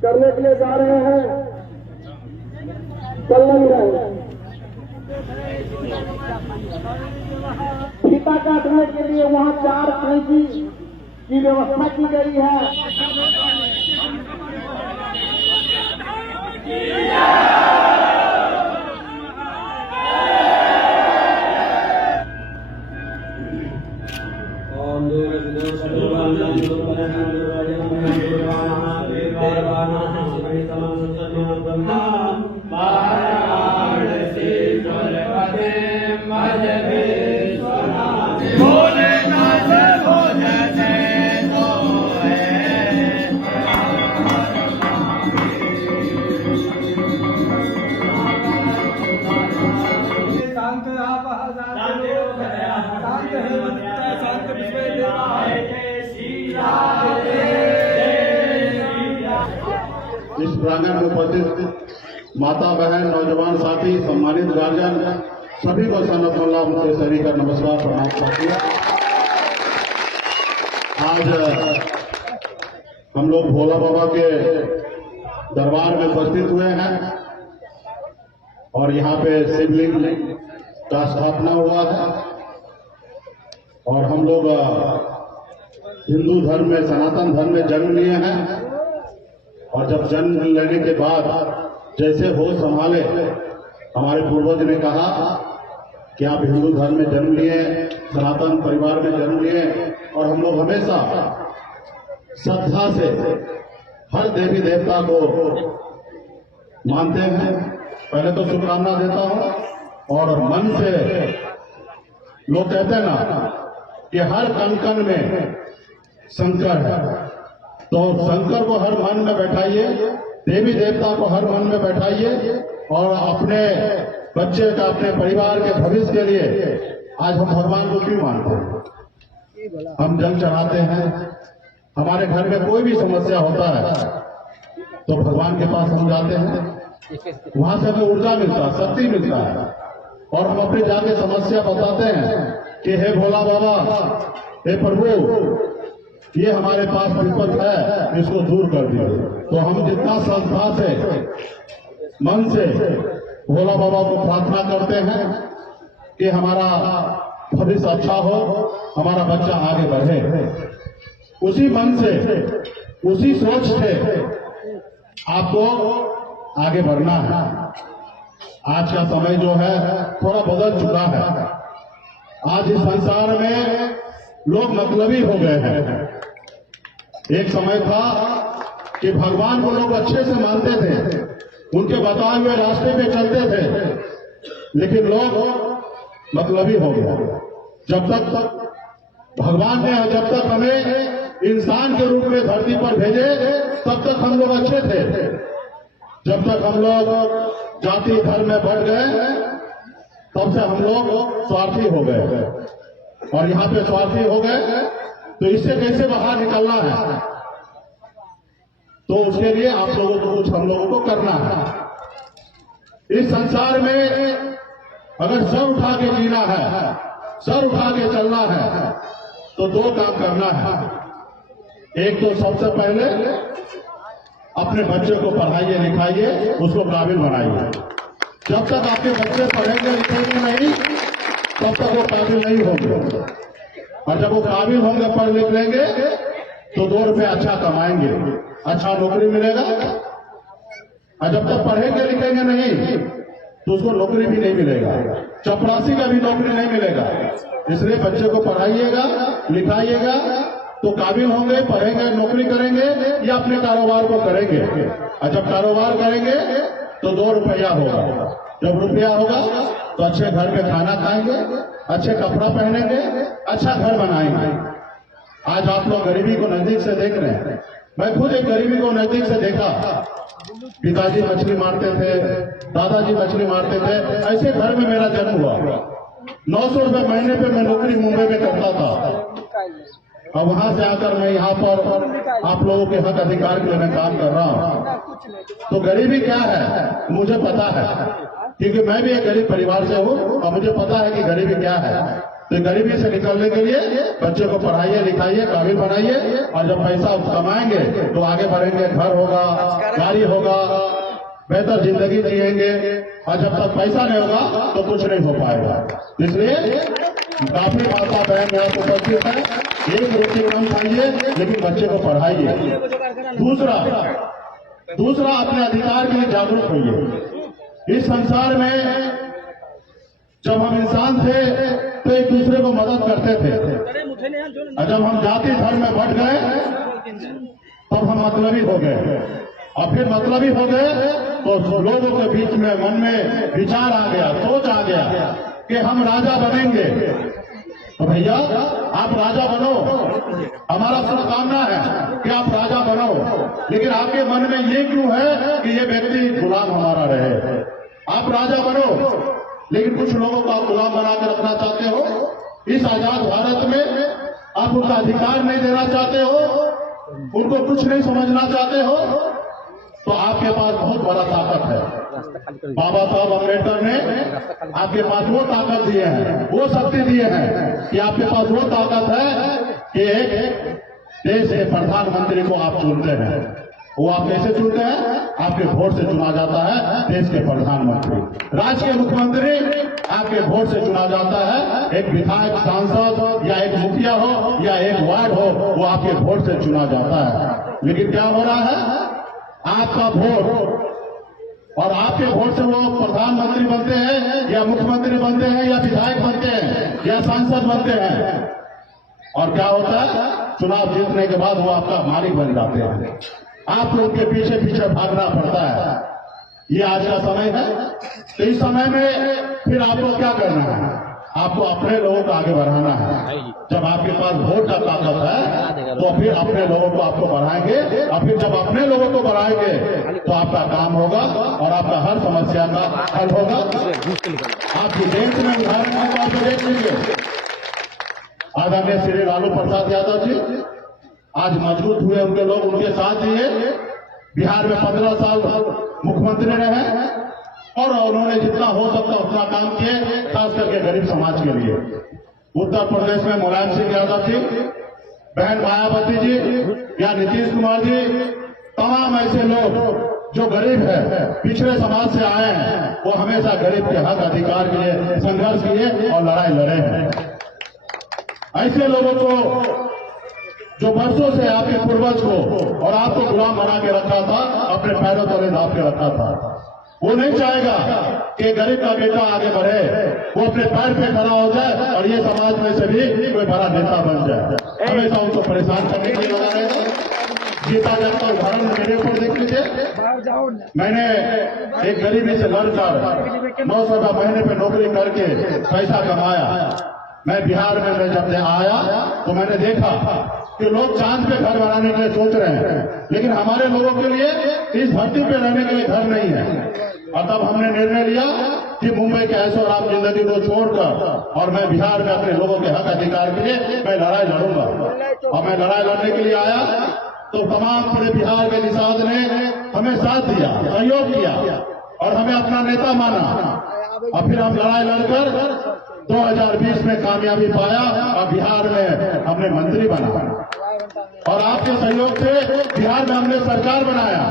करने के लिए जा रहे हैं, चल नहीं रहे। फीता काटने के लिए वहां 4 कैंची की व्यवस्था की गई है। इस प्रांगण में उपस्थित माता बहन नौजवान साथी सम्मानित गार्जियन सभी को सन्नतुल्लाह उनके सभी का नमस्कार प्रणाम करती है। आज हम लोग भोला बाबा के दरबार में उपस्थित हुए हैं और यहाँ पे शिवलिंग का स्थापना हुआ है और हम लोग हिंदू धर्म में सनातन धर्म में जन्म लिए हैं और जब जन्म लेने के बाद जैसे होश संभाले हमारे पूर्वज ने कहा कि आप हिंदू धर्म में जन्म लिए, सनातन परिवार में जन्म लिए और हम लोग हमेशा श्रद्धा से हर देवी देवता को मानते हैं। पहले तो शुभकामना देता हूं और मन से लोग कहते हैं ना कि हर कण कण में शंकर है, तो शंकर को हर मन में बैठाइए, देवी देवता को हर मन में बैठाइए और अपने बच्चे का, अपने परिवार के भविष्य के लिए आज हम भगवान को क्यों मानते हैं? हम जल चढ़ाते हैं, हमारे घर में कोई भी समस्या होता है तो भगवान के पास हम जाते हैं, वहां से हमें ऊर्जा मिलता है, शक्ति मिलता है और हम अपने जाके समस्या बताते हैं कि हे भोला बाबा, हे प्रभु, ये हमारे पास विपद है, इसको दूर कर दीजिए। तो हम जितना श्रद्धा से मन से भोला बाबा को प्रार्थना करते हैं कि हमारा भविष्य अच्छा हो, हमारा बच्चा आगे बढ़े, उसी मन से, उसी सोच से आपको आगे बढ़ना है। आज का समय जो है थोड़ा बदल चुका है। आज इस संसार में लोग मतलबी हो गए हैं। एक समय था कि भगवान को लोग अच्छे से मानते थे, उनके बताए हुए रास्ते पे चलते थे, लेकिन लोग मतलबी हो गए। जब तक भगवान ने जब तक हमें इंसान के रूप में धरती पर भेजे तब तक हम लोग अच्छे थे। जब तक हम लोग जाति धर्म में बढ़ गए तब से हम लोग स्वार्थी हो गए और यहाँ पे स्वार्थी हो गए तो इससे कैसे बाहर निकलना है? तो उसके लिए आप लोगों को कुछ हम लोगों को करना है। इस संसार में अगर सर उठा के जीना है, सर उठा के चलना है तो 2 काम करना है। एक तो सबसे पहले अपने बच्चे को पढ़ाइए लिखाइए, उसको काबिल बनाइए। जब तक आपके बच्चे पढ़ेंगे लिखेंगे नहीं तब तक वो काबिल नहीं होंगे और जब वो काबिल होंगे, पढ़ लिख लेंगे तो 2 रुपये अच्छा कमाएंगे, अच्छा नौकरी मिलेगा। और जब तक पढ़ेंगे लिखेंगे नहीं तो उसको नौकरी भी नहीं मिलेगा, चपरासी का भी नौकरी नहीं मिलेगा। इसलिए बच्चे को पढ़ाइएगा लिखाइएगा तो काबिल होंगे, पढ़ेंगे, नौकरी करेंगे या अपने कारोबार को करेंगे। और जब कारोबार करेंगे तो 2 रुपया होगा। जब रुपया होगा तो अच्छे घर में खाना खाएंगे, अच्छे कपड़ा पहनेंगे, अच्छा घर बनाएंगे। आज आप लोग गरीबी को नजदीक से देख रहे हैं। मैं खुद एक गरीबी को नजदीक से देखा। पिताजी मछली मारते थे, दादाजी मछली मारते थे, ऐसे घर में मेरा जन्म हुआ। 900 रुपये महीने पे मैं नौकरी मुंबई में करता था और वहां से आकर मैं यहाँ पर आप लोगों के हक अधिकार के लिए मैं काम कर रहा हूँ। तो गरीबी क्या है मुझे पता है, क्योंकि मैं भी एक गरीब परिवार से हूँ और मुझे पता है कि गरीबी क्या है। तो गरीबी से निकलने के लिए बच्चे को पढ़ाइए, लिखाइए, काबिल बनाइए, और जब पैसा कमाएंगे तो आगे बढ़ेंगे, घर होगा, गाड़ी होगा, बेहतर जिंदगी जिएंगे। और जब तक पैसा नहीं होगा तो कुछ नहीं हो पाएगा। इसलिए काफी माता बहन यहाँ पे उपस्थित है, एक रोटी कम खाइए लेकिन बच्चे को पढ़ाइए। दूसरा अपने अधिकार के लिए जागरूक होइए। इस संसार में जब हम इंसान थे तो एक दूसरे को मदद करते थे, और जब हम जाति धर्म में बढ़ गए तब हम मतलबी हो गए, और फिर मतलबी हो गए तो लोगों के बीच में मन में विचार आ गया, सोच आ गया कि हम राजा बनेंगे। तो भैया आप राजा बनो, हमारा शुभकामना है कि आप राजा बनो, लेकिन आपके मन में ये क्यों है कि ये व्यक्ति गुलाम हमारा रहे? आप राजा बनो, लेकिन कुछ लोगों को आप गुलाम बना कर रखना चाहते हो। इस आजाद भारत में आप उनका अधिकार नहीं देना चाहते हो, उनको कुछ नहीं समझना चाहते हो, तो आपके पास बहुत बड़ा ताकत है। बाबा साहब अम्बेडकर ने आपके पास वो ताकत दिए हैं, वो शक्ति दिए हैं कि आपके पास वो ताकत है कि एक देश के प्रधानमंत्री को आप चुनते हैं। वो आप कैसे चुनते हैं? आपके वोट से चुना जाता है देश के प्रधानमंत्री। राज्य के मुख्यमंत्री आपके वोट से चुना जाता है। एक विधायक, सांसद या एक मुखिया हो या एक वार्ड हो, वो आपके वोट से चुना जाता है। लेकिन क्या हो रहा है? आपका वोट और आपके वोट से वो प्रधानमंत्री बनते हैं या मुख्यमंत्री बनते हैं या विधायक बनते हैं या सांसद बनते हैं, और क्या होता है? चुनाव जीतने के बाद वो आपका मालिक बन जाते हैं। आपको उनके पीछे पीछे भागना पड़ता है। ये आज का समय है। तो इस समय में फिर आपको क्या करना है? आपको अपने लोगों को आगे बढ़ाना है। जब आपके पास वोट का ताकत है तो फिर अपने लोगों को आपको बढ़ाएंगे, और फिर जब अपने लोगों को बढ़ाएंगे तो आपका काम होगा और आपका हर समस्या का हल होगा। आपकी देश में उदाहरण के तौर पर देख लीजिए, आदरणीय श्री लालू प्रसाद यादव जी आज मजबूत हुए, उनके लोग उनके साथ दिए। बिहार में 15 साल मुख्यमंत्री रहे और उन्होंने जितना हो सकता उतना काम किए, खास करके गरीब समाज के लिए। उत्तर प्रदेश में मुलायम सिंह यादव जी, बहन मायावती जी या नीतीश कुमार जी, तमाम ऐसे लोग जो गरीब है, पिछड़े समाज से आए हैं, वो हमेशा गरीब के हक अधिकार के लिए संघर्ष किए और लड़ाई लड़े हैं। ऐसे लोगों को जो वर्षों से आपके पूर्वज को और आपको गुलाम बना के रखा था, अपने पैरों तले दाब के रखा था, वो नहीं चाहेगा कि गरीब का बेटा आगे बढ़े, वो अपने पैर पे खड़ा हो जाए और ये समाज में से भी कोई बड़ा नेता बन जाए। हमेशा उनको परेशान करने के लिए लगा रहेगा। गीता जब का उदाहरण मेरे ऊपर देख लीजिए। मैंने एक गरीबी से लड़कर 900 महीने पे नौकरी करके पैसा कमाया। मैं बिहार में जब आया तो मैंने देखा कि लोग चांद पे घर बनाने के लिए सोच रहे हैं, लेकिन हमारे लोगों के लिए इस धरती पे रहने के लिए घर नहीं है। और तब हमने निर्णय लिया कि मुंबई के ऐशो आराम जिंदगी को छोड़कर और मैं बिहार में अपने लोगों के हक अधिकार के लिए मैं लड़ाई लड़ूंगा। और मैं लड़ाई लड़ने के लिए आया तो तमाम पूरे बिहार के निषाद ने हमें साथ दिया, सहयोग किया और हमें अपना नेता माना। और फिर हम लड़ाई लड़कर 2020 में कामयाबी पाया और बिहार में हमने मंत्री बना, और आपके सहयोग से बिहार में हमने सरकार बनाया।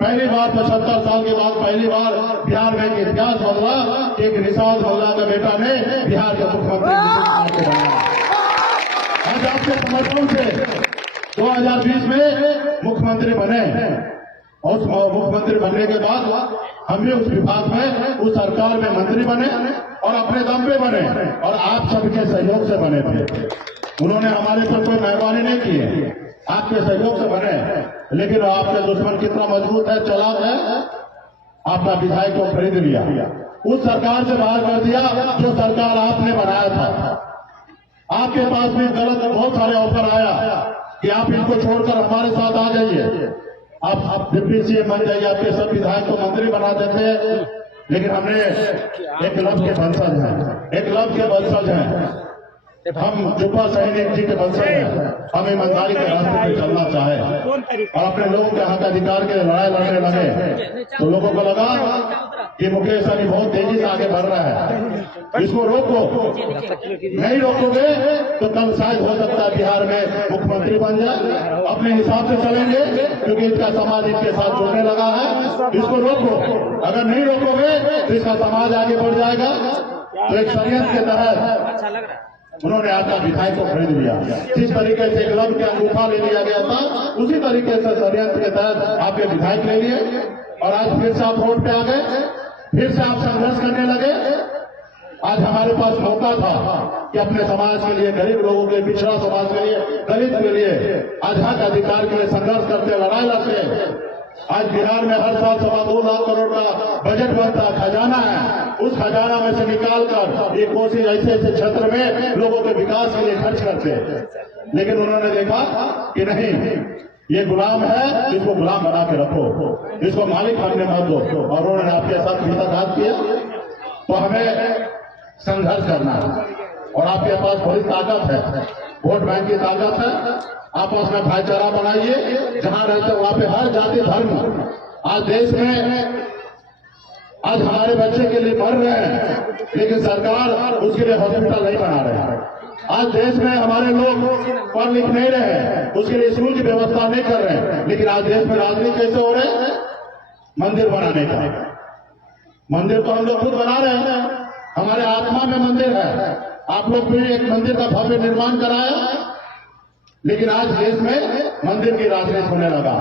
पहली बार 75 साल के बाद पहली बार बिहार में एक इतिहास बदला, एक निषाद मोल्ला का बेटा ने बिहार के मुख्यमंत्री बनाया। आज आपके समर्थन से 2020 में मुख्यमंत्री बने, और उस मुख्यमंत्री बनने के बाद हम भी उस विभाग में, उस सरकार में मंत्री बने और अपने दम पे बने, और आप सबके सहयोग से बने थे। उन्होंने हमारे पर कोई मेहरबानी नहीं की है, आपके सहयोग से बने। लेकिन आपके दुश्मन कितना मजबूत है, चालाक है, आपका विधायक को खरीद लिया, उस सरकार से बाहर कर दिया जो सरकार आपने बनाया था। आपके पास भी गलत बहुत सारे ऑफर आया कि आप इनको छोड़कर हमारे साथ आ जाइए, आप डिप्टी सीएम बन जाइए, आपके सब विधायक को मंत्री बना देते हैं। लेकिन हमने एक लफ्ज के वंशज हैं, हम जुब्बा सैनिक जी के बंसर हैं, हम ईमानदारी के रास्ते पे चलना चाहे और अपने लोगों के हक अधिकार के लिए लड़ाई लड़ने लगे तो लोगों को लगा कि मुकेश सहनी बहुत तेजी से आगे बढ़ रहा है, इसको रोको। नहीं रोकोगे तो कल शायद हो सकता है बिहार में मुख्यमंत्री बन जाए। अपने हिसाब से चलेंगे क्योंकि इसका समाज इनके साथ जुड़ने लगा है, इसको रोको। अगर नहीं रोकोगे तो इसका समाज आगे बढ़ जाएगा। तो एक षड्यंत्र के तहत उन्होंने आपका विधायक को खरीद लिया। जिस तरीके से क्लब के अंगूठा ले लिया गया था उसी तरीके से षड्यंत्र के तहत आपके विधायक ले लिए और आज फिर से आप रोड पे आ गए, फिर से आप संघर्ष करने लगे। आज हमारे पास मौका था कि अपने समाज के लिए, गरीब लोगों के, पिछड़ा समाज के लिए, दलित के लिए, आज हक अधिकार के लिए संघर्ष करते, लड़ाई लड़ते। आज बिहार में हर साल 2.25 लाख करोड़ का बजट बनता, खजाना है। उस खजाना में से निकाल कर ये कोशिश ऐसे ऐसे क्षेत्र में लोगों के विकास के लिए खर्च करते। लेकिन उन्होंने देखा कि नहीं, ये गुलाम है, इसको गुलाम बना के रखो, इसको मालिक बनने मत दो। और उन्होंने आपके साथ विश्वासघात किया। तो हमें संघर्ष करना है और आपके पास बड़ी ताकत है, वोट बैंक की ताकत है। आपस में भाईचारा बनाइए, जहां रहते वहां पे हर जाति धर्म। आज देश में आज हमारे बच्चे के लिए मर रहे हैं लेकिन सरकार उसके लिए हॉस्पिटल नहीं बना रहे हैं। आज देश में हमारे लोग पढ़ लिख नहीं रहे हैं, उसके लिए स्कूल की व्यवस्था नहीं कर रहे हैं। लेकिन आज देश में राजनीति कैसे हो रहे हैं? मंदिर बनाने का। मंदिर तो हम लोग खुद बना रहे हैं, हमारे आत्मा में मंदिर है। आप लोग भी एक मंदिर का भव्य निर्माण कराया, लेकिन आज देश में मंदिर की राजनीति होने लगा,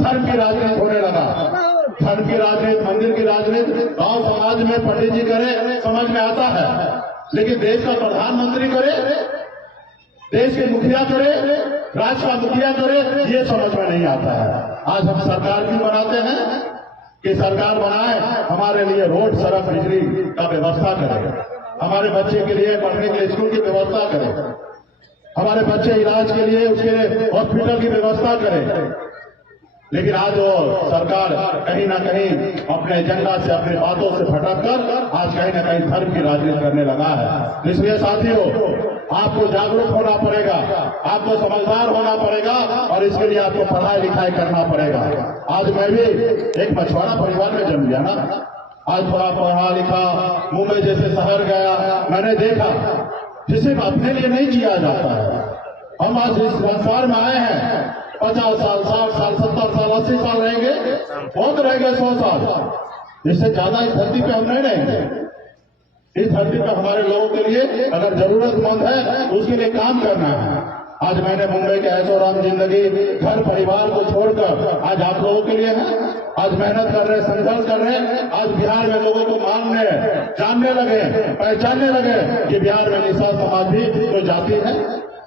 धर्म की राजनीति होने लगा। धर्म की राजनीति, मंदिर की राजनीति गांव समाज में पंडित जी करे समझ में आता है, लेकिन देश का प्रधानमंत्री करे, देश के मुखिया करे, राज्य का मुखिया करे, ये समझ में नहीं आता है। आज हम सरकार क्यों बनाते हैं कि सरकार बनाए हमारे लिए रोड, सड़क, बिजली का व्यवस्था करे, हमारे बच्चे के लिए पढ़ने के लिए स्कूल की व्यवस्था करे, हमारे बच्चे इलाज के लिए उसके हॉस्पिटल की व्यवस्था करे। लेकिन आज वो सरकार कहीं ना कहीं अपने एजेंडा से, अपनी बातों से भटक कर आज कहीं ना कहीं धर्म की राजनीति करने लगा है। इसलिए साथियों, आपको जागरूक होना पड़ेगा, आपको समझदार होना पड़ेगा और इसके लिए आपको पढ़ाई लिखाई करना पड़ेगा। आज मैं भी एक मछुआरा परिवार में जन्म लिया ना, आज थोड़ा पढ़ा लिखा, मुंबई जैसे शहर गया, मैंने देखा जिसे अपने लिए नहीं जिया जाता है। हम आज इस संसार में आए हैं, 50 साल, 60 साल, 70 साल, 80 साल रहेंगे, बहुत रहेंगे 100 साल, इससे ज्यादा इस धरती पे हम नहीं रहेंगे। इस धरती पे हमारे लोगों के लिए अगर जरूरतमंद है उसके लिए काम करना है। आज मैंने मुंबई के ऐशोआराम जिंदगी, घर परिवार को छोड़कर आज आप लोगों के लिए है। आज मेहनत कर रहे, संघर्ष कर रहे हैं। आज बिहार में लोगों को मानने, जानने लगे, पहचानने लगे कि बिहार में निषाद समाज भी कोई जाति है।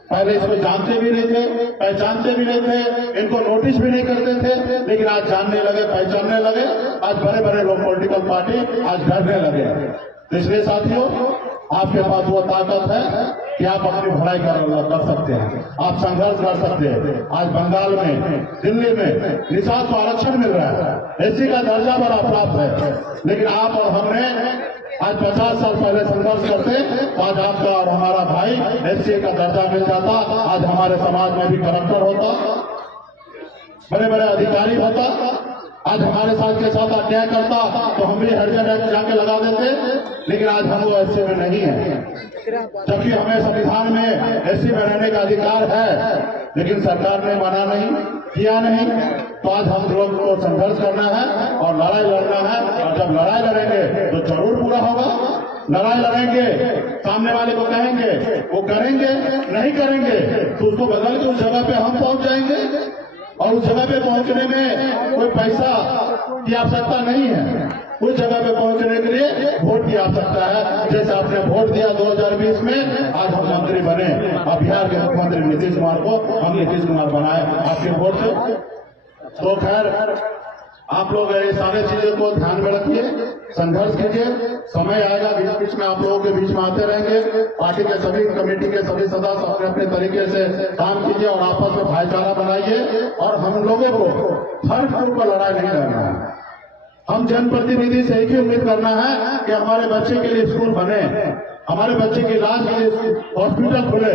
पहले इसको जानते भी नहीं थे, पहचानते भी नहीं थे, इनको नोटिस भी नहीं करते थे, लेकिन आज जानने लगे, पहचानने लगे। आज बड़े बड़े लोग पॉलिटिकल पार्टी आज डरने लगे। इसलिए साथियों, आपके पास वो ताकत है कि आप अपनी भलाई कर सकते हैं, आप संघर्ष कर सकते हैं। आज बंगाल में, दिल्ली में निषाद को आरक्षण मिल रहा है, एससी का दर्जा बड़ा प्राप्त है, लेकिन आप और हमने आज 50 साल पहले संघर्ष करते तो आज आपका और हमारा भाई एससी का दर्जा मिल जाता। आज हमारे समाज में भी कलेक्टर होता, बड़े बड़े अधिकारी होता। आज हमारे साथ के साथ अन्याय करता तो हम भी हर जगह जाके लगा देते, लेकिन आज हम वो एससी में नहीं है, जबकि हमें संविधान में एससी में रहने का अधिकार है, लेकिन सरकार ने माना नहीं, किया नहीं। तो आज हम लोग को संघर्ष करना है और लड़ाई लड़ना है, और जब लड़ाई लड़ेंगे तो जरूर पूरा होगा। लड़ाई लड़ेंगे, सामने वाले को कहेंगे, वो करेंगे, नहीं करेंगे तो उसको बदल के उस जगह पे हम पहुंच जाएंगे। और उस जगह पे पहुंचने में कोई पैसा की आवश्यकता नहीं है, उस जगह पे पहुंचने के लिए वोट की आवश्यकता है। जैसे आपने वोट दिया 2020 में, आज हम मंत्री बने और बिहार के मुख्यमंत्री नीतीश कुमार को हम नीतीश कुमार बनाए आपके वोट से। तो खैर, आप लोग ये सारे चीजों को ध्यान में रखिए, संघर्ष कीजिए। समय आएगा, बीच बीच में आप लोगों के बीच में आते रहेंगे। पार्टी के सभी कमेटी के सभी सदस्य अपने अपने तरीके से काम कीजिए और आपस में भाईचारा बनाइए। और हम लोगों को हर फूल पर लड़ाई नहीं लड़ना है। हम जनप्रतिनिधि से एक ही उम्मीद करना है कि हमारे बच्चे के लिए स्कूल बने, हमारे बच्चे के इलाज के लिए हॉस्पिटल खुले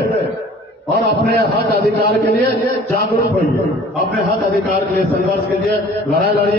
और अपने हक अधिकार के लिए जागरूक होइए, अपने हक अधिकार के लिए संघर्ष के लिए लड़ाई लड़िए।